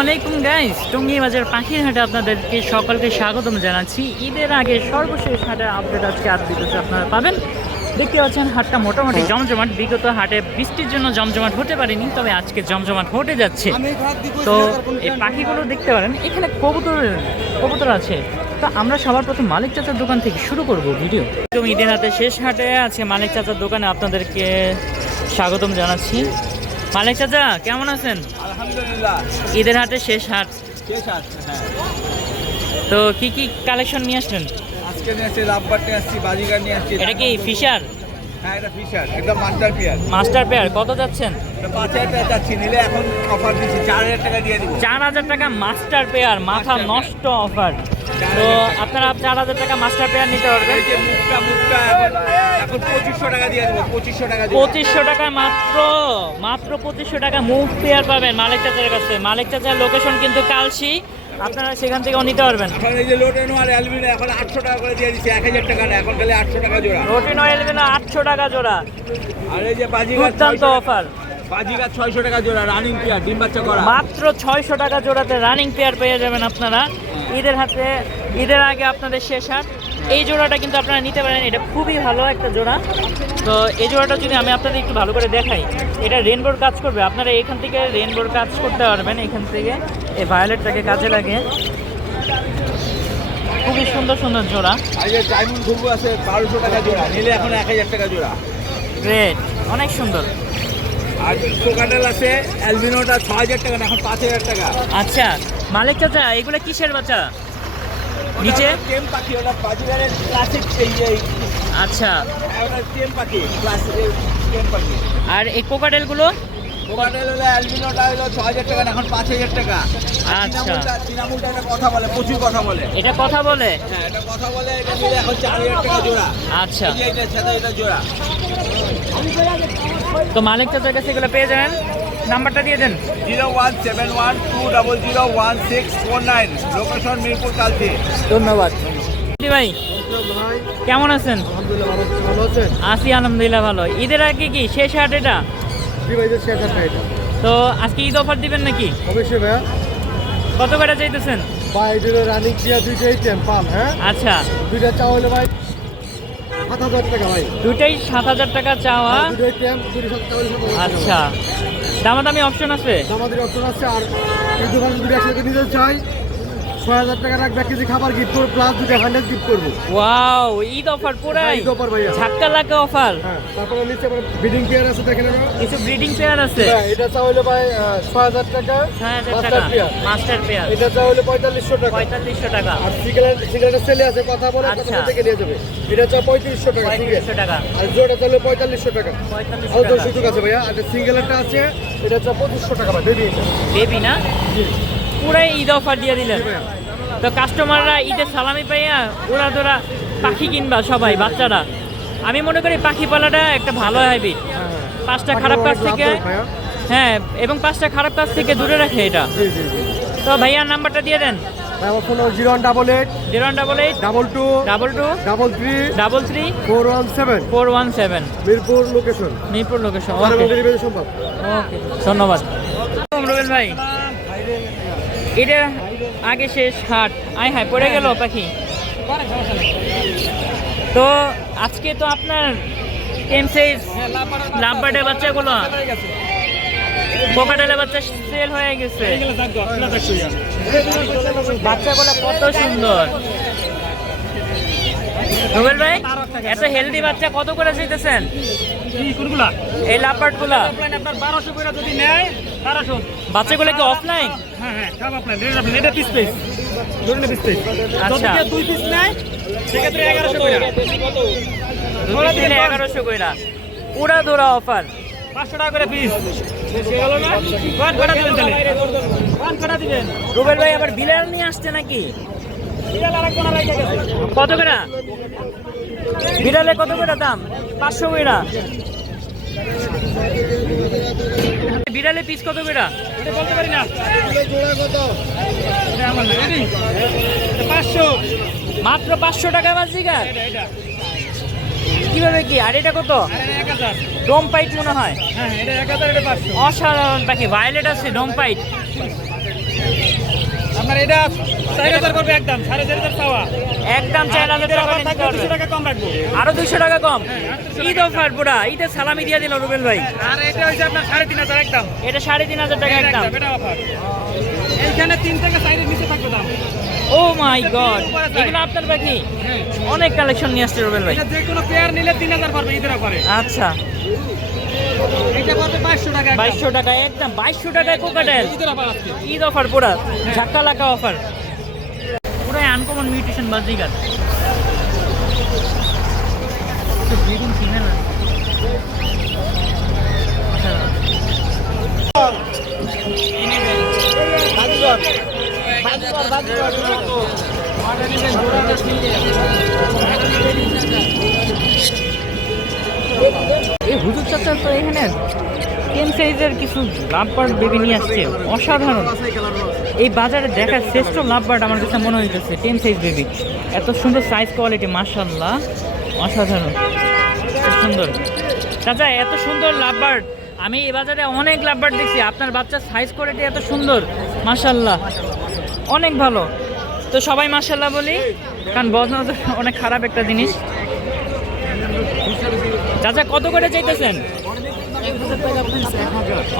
আলাইকুম গাইস, টঙ্গী বাজার পাখির হাটে আপনাদেরকে সকলকে স্বাগতম জানাচ্ছি। ঈদের আগে সর্বশেষ হাটের আপডেট আজকে ভিডিওতে আপনারা পাবেন। দেখতে পাচ্ছেন হাটটা মোটামুটি জমজমাট। বিগত হাটে বৃষ্টির জন্য জমজমাট হতে পারেনি, তবে আজকে জমজমাট হতে যাচ্ছে। তো এই পাখিগুলো দেখতে পারেন, এখানে কবুতর আছে। তো আমরা সবার প্রথম মালিক চাচার দোকান থেকে শুরু করব ভিডিও। ঈদের হাটে শেষ হাটে আছে মালিক চাচার দোকানে আপনাদেরকে স্বাগতম জানাচ্ছি। মালিক চাচা কেমন আছেন? আলহামদুলিল্লাহ। ঈদের হাটে শেষ হাট, হ্যাঁ। তো কি কি কালেকশন নিয়ে আসলেন? আজকে নিয়ে আসছি লাভবার নিয়ে আসছি, বাজিগার নিয়ে আসছি। এটা কি ফিশার? হ্যাঁ, এটা ফিশার, একদম মাস্টার পেয়ার। মাস্টার পেয়ার কত যাচ্ছেন? 5,000 টাকা যাচ্ছি, নিলে এখন অফার দিচ্ছি 4,000 টাকা দিয়ে দিব। 4,000 টাকা মাস্টার পেয়ার, মাথা নষ্ট অফার। তো আপনারা 4,000 টাকা মাস্টার পেয়ার নিতে পারবেন। এই যে মুখটা এখন 2,500 টাকা দিয়ে দিব। 2,500 টাকা দিয়ে 2,500 টাকা মাত্র 2,500 টাকা মুভ পেয়ার পাবেন মালিক চাচার কাছে। মালিক চাচার লোকেশন কিন্তু কালশি, আপনারা সেখান থেকেও নিতে পারবেন। এখন এই যে লোটেনো আর অ্যালবিনো এখন 800 টাকা করে দিয়ে দিচ্ছি, 1,000 টাকা না, এখন খালি 800 টাকা জোড়া। রোটিনো এলবিনো 800 টাকা জোড়া। আর এই যে বাজিগার দুর্দান্ত অফার, বাজিগার 600 টাকা জোড়া, রানিং পেয়ার, ডিম বাচ্চা করা। মাত্র 600 টাকা জোড়াতে রানিং পেয়ার পেয়ে যাবেন আপনারা ঈদের হাতে। ঈদের আগে আপনাদের শেষ হাট। এই জোড়াটা কিন্তু আপনারা নিতে পারেন, এটা খুবই ভালো একটা জোড়া। তো এই জোড়াটা যদি আমি আপনাদের একটু ভালো করে দেখাই, এটা রেনবোর কাজ করবে। আপনারা এখান থেকে রেনবোর কাজ করতে পারবেন, এখান থেকে এই ভায়োলেটটাকে কাজে লাগে। খুবই সুন্দর সুন্দর জোড়া। আর এই যে ডায়মন্ড ঘুঘু আছে 1,200 টাকা জোড়া, নিলে এখন 1,000 টাকা জোড়া। গ্রেট, অনেক সুন্দর। আর কোকাটেল আছে অ্যালবিনোটা 6,000 টাকা না, এখন 5,000 টাকা। আচ্ছা মালিক চাচা, এগুলো কিসের বাচ্চা? নিচে টেম পাখি, ওটা বাজিগারের ক্লাসিক। আচ্ছা, ওটা টেম পাখি, ক্লাসিক টেম পাখি। আর এই কোকাটেলগুলো? কোকাটেল হলো অ্যালবিনোটা হলো 6,000 টাকা না, এখন 5,000 টাকা। আচ্ছা, চিনামুলটা এটা কথা বলে, প্রচুর কথা বলে। এটা কথা বলে? হ্যাঁ, এটা কথা বলে। এটা নিলে এখন 4,000 টাকা জোড়া। আচ্ছা, এই যে এটার সাথে এটা জোড়া। তো মালিক চাচার কাছে এগুলো পেয়ে যাবেন। নাম্বারটা দিয়ে দেন। 01712001649, লোকেশন মিরপুর কালচি। ধন্যবাদ ভাই। কেমন আছেন? আছি আলহামদুলিল্লাহ ভালো। ঈদের আগে কি শেষ হাট এটা? তো আজকে ঈদ অফার দিবেন নাকি? অবশ্যই ভাইয়া। কত করে চাইতেছেন? ভাই দুটো রানিং চেয়ার, দুইটাই পাম। হ্যাঁ, আচ্ছা, দুইটা চা হলো ভাই 7,000 টাকা ভাই। দুইটাই 7,000 টাকা চাওয়া। দুটোই ক্যাম্প, দুটো চা হলো 7,000 আচ্ছা, দামাদামি অপশন আছে? আমাদের অপশন আছে। আর এই দোকানে যদি একসাথে নিতে চাই 6,000 টাকা রাখবে, 1 কেজি খাবার গিফট করবো, প্লাস 2টা হ্যান্ডেল গিফট করবো। ওয়াও, ঈদ অফার পুরাই ঈদ অফার ভাইয়া, ধাক্কা লাগা অফার। হ্যাঁ। তারপরে নিচে ব্রিডিং পেয়ার আছে, দেখেন কিছু ব্রিডিং পেয়ার আছে। হ্যাঁ, এটা চা হলো ভাই 6,000 টাকা 6,000 মাস্টার টাকা পেয়ার। Master pair. এটা চা হলো 4,500 টাকা। 4,500 টাকা। আর সিগারেটের ছেলে আছে, কথা বলে আচ্ছা। কথা থেকে নিয়ে যাবে। এটা চা 3,500 টাকা। 3,500 টাকা। আর জোড়া চলে 4,500 টাকা। 4,500 আউটডোর টাকা। সুযোগ আছে ভাইয়া। আর সিঙ্গেলটা আছে, এটা হচ্ছে 2,500 টাকা ভাই। বেবি এটা বেবি না, পুরাই ঈদ অফার দিয়ে দিলেন। জি ভাইয়া। তো কাস্টমাররা ঈদের সালামি পাইয়া ওরা তোরা পাখি কিনবা সবাই, বাচ্চারা। আমি মনে করি পাখি পালাটা একটা ভালো হ্যাবিট। হ্যাঁ, 5টা খারাপ কাজ থেকে, ভাইয়া। হ্যাঁ, এবং 5টা খারাপ কাজ থেকে দূরে রাখে এটা। জি জি জি। তো ভাইয়ার নাম্বারটা দিয়ে দেন। ভাই আমার phone 0188 018 22 22 33 33 417, 417 Mirpur location. Mirpur location. আমার ওকে ডেলিভারি সম্ভব। ওকে, ধন্যবাদ রুবেল ভাই। এটা আগে শেষ হাট, আয় হায় পড়ে গেল পাখি। তো আজকে তো আপনার টেম সাইজ লাভবার্ডের বাচ্চাগুলো, কোকাটেলের বাচ্চা সেল হয়ে গেছে। বাচ্চাগুলো কত সুন্দর। রুবেল ভাই, এত হেলদি বাচ্চা কত করে চাইতেছেন? এই লাভবার্ড গুলা আপনার 1200 করে যদি নেয় 1200। বাচ্চাগুলো কি অফলাইন? হ্যাঁ হ্যাঁ, সব আপনার এটা পিস পিস, ধরুন পিস পিস। যদি আচ্ছা, কেউ 2 পিস নেয় সেক্ষেত্রে 1100 করে। দুটো দিলে 1100 কইরা, পুরা দৌড়া অফার। 500 টাকা করে পিস। গেল না? কোন কটা দিবেন তাহলে? কোন কটা দিবেন? রুবেল ভাই আবার বিলাল নিয়ে আসছে নাকি? বিড়াল আরেকটা না লাগে গেছে। কত করে বিড়ালে? কত করে দাম? 500 কইরা। বিড়ালে পিস কত করে? এটা বলতে পারি না। জোড়া কত? এটা আমার না, এটাই। এটা 500। মাত্র 500 টাকা বাজিকার। এটা কিভাবে কি? আর এটা কত? আর এটা 1000। ডোম পাইট মনে হয়। হ্যাঁ, এটা 1000, এটা 500। অসাধারণ পাখি, ভায়োলেট আছে, ডোম পাইট। এটা 4000 করবে একদম 4500 চাওয়া একদম 4000 টাকা আবার নিতে থাকবে পারবে। 200 টাকা কম রাখবো। আরো 200 টাকা কম। ঈদ অফার পুরা, ঈদের সালামি দিয়ে দিল রুবেল ভাই। আর এটা হচ্ছে আপনার 3500 একদম। এটা 3500 টাকা একদম। এটা অফার। এইখানে 3 থেকে 4 এর নিচে থাকবে দাম। ও মাই গড, এগুলো আপনার পাখি? অনেক কালেকশন নিয়ে আসছে রুবেল ভাই। এটা যে কোনো পেয়ার নিলে 3000 পারবে ঈদের অফারে। আচ্ছা, এটা পড়বে 500 টাকা একদম। 2200 টাকা একদম, 2200 টাকায় কোকাটেল। ঈদের অফার আজকে। ঈদ অফার পুরা, ঝাক্কা লাকা অফার, পুরাই আনকমন মিউটেশন বাজিগার। তো ব্রিডিং ফিমেল আছে। এই হুজুর চাচা তো এখানে 10 সাইজের কিছু লাভবার্ড বেবি নিয়ে আসছে, অসাধারণ। এই বাজারে দেখার শ্রেষ্ঠ লাভবার্ড আমার কাছে মনে হইতেছে 10 সাইজ বেবি। এত সুন্দর সাইজ কোয়ালিটি, মাশাআল্লাহ, অসাধারণ, খুব সুন্দর। চাচা এত সুন্দর লাভবার্ড আমি এই বাজারে অনেক লাভবার্ড দেখছি, আপনার বাচ্চার সাইজ কোয়ালিটি এত সুন্দর, মাশাআল্লাহ, অনেক ভালো। তো সবাই মাশাআল্লাহ বলি, কারণ বদনা তো অনেক খারাপ একটা জিনিস। চাচা কত করে চাইতেছেন?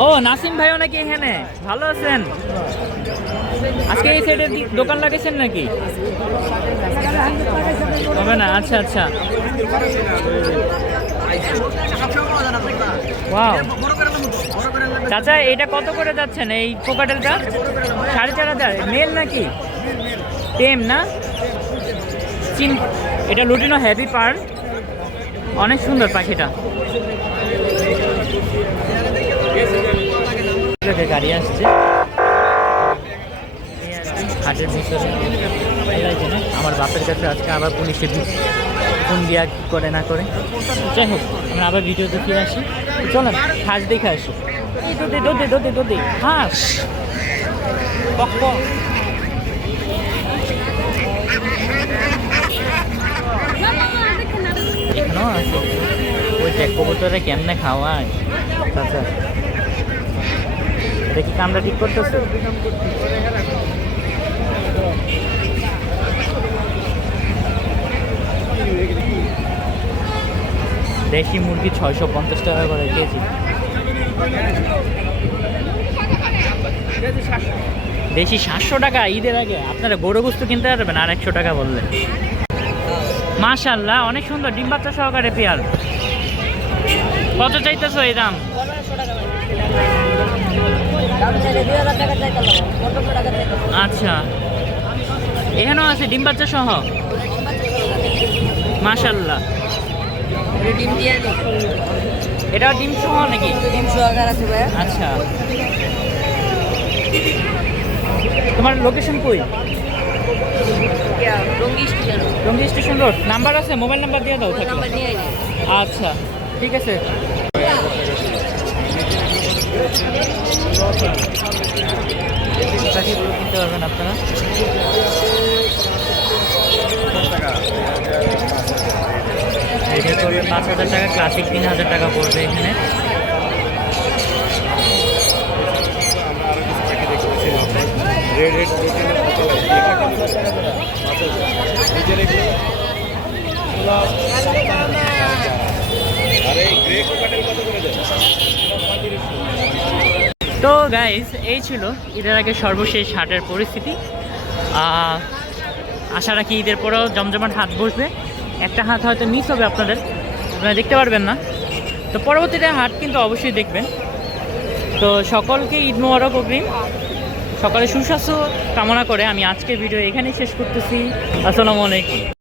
ও নাসিম ভাইও নাকি এখানে? ভালো আছেন? আজকে এই সাইডে দোকান লাগাইছেন নাকি? হবে না, আচ্ছা আচ্ছা। ওয়াও, চাচা এটা কত করে যাচ্ছেন এই কোকাটেলটা? 4500। মেল নাকি টেম না? চিন, এটা লুটিনো হেভি পার, অনেক সুন্দর পাখিটা। গাড়ি আসছে হাটের ভিতরে। আমার বাপের কাছে আজকে আবার পুলিশে ফোন দিয়া কী করে না করে। যাই হোক, আমরা আবার ভিডিওতে ফিরে আসি। চলেন হাঁস দেখে আসি। দোদে হাঁস পক পক। এখানেও আছে। ওই দেখ কবুতরে কেমনে খাওয়ায়। আচ্ছা, এটা কি কামড়া ঠিক করতেছে? দেশি মুরগি 650 টাকা করে কেজি। দেশি 700 টাকা ঈদের আগে। আপনারা গরু গোস্ত কিনতে পারবেন আর 100 টাকা বললে। মাশাআল্লাহ, অনেক সুন্দর ডিম বাচ্চা সহকারে পেয়ার। কত চাইতেছো এই দাম? আচ্ছা, এখানেও আছে ডিম বাচ্চা সহ। মাশাআল্লাহ, এটা ডিম সহ নাকি? আচ্ছা, তোমার লোকেশন কই? Tongi station road. নাম্বার আছে? মোবাইল নাম্বার দিয়ে দাও। আচ্ছা ঠিক আছে। কিনতে পারবেন আপনারা। এটা করবে 5000 টাকা, ক্লাসিক 3000 টাকা পড়বে এখানে। তো গাইস, এই ছিল ঈদের আগে সর্বশেষ হাটের পরিস্থিতি। আশা রাখি ঈদের পরেও জমজমাট হাট বসবে। একটা হাট হয়তো মিস হবে আপনারা দেখতে পারবেন না। তো পরবর্তীতে হাট কিন্তু অবশ্যই দেখবেন। তো সকলকে ঈদ মোবারক অগ্রিম। সকালে সুস্বাস্থ্য কামনা করে আমি আজকের ভিডিও এখানেই শেষ করতেছি। আসসালামু আলাইকুম।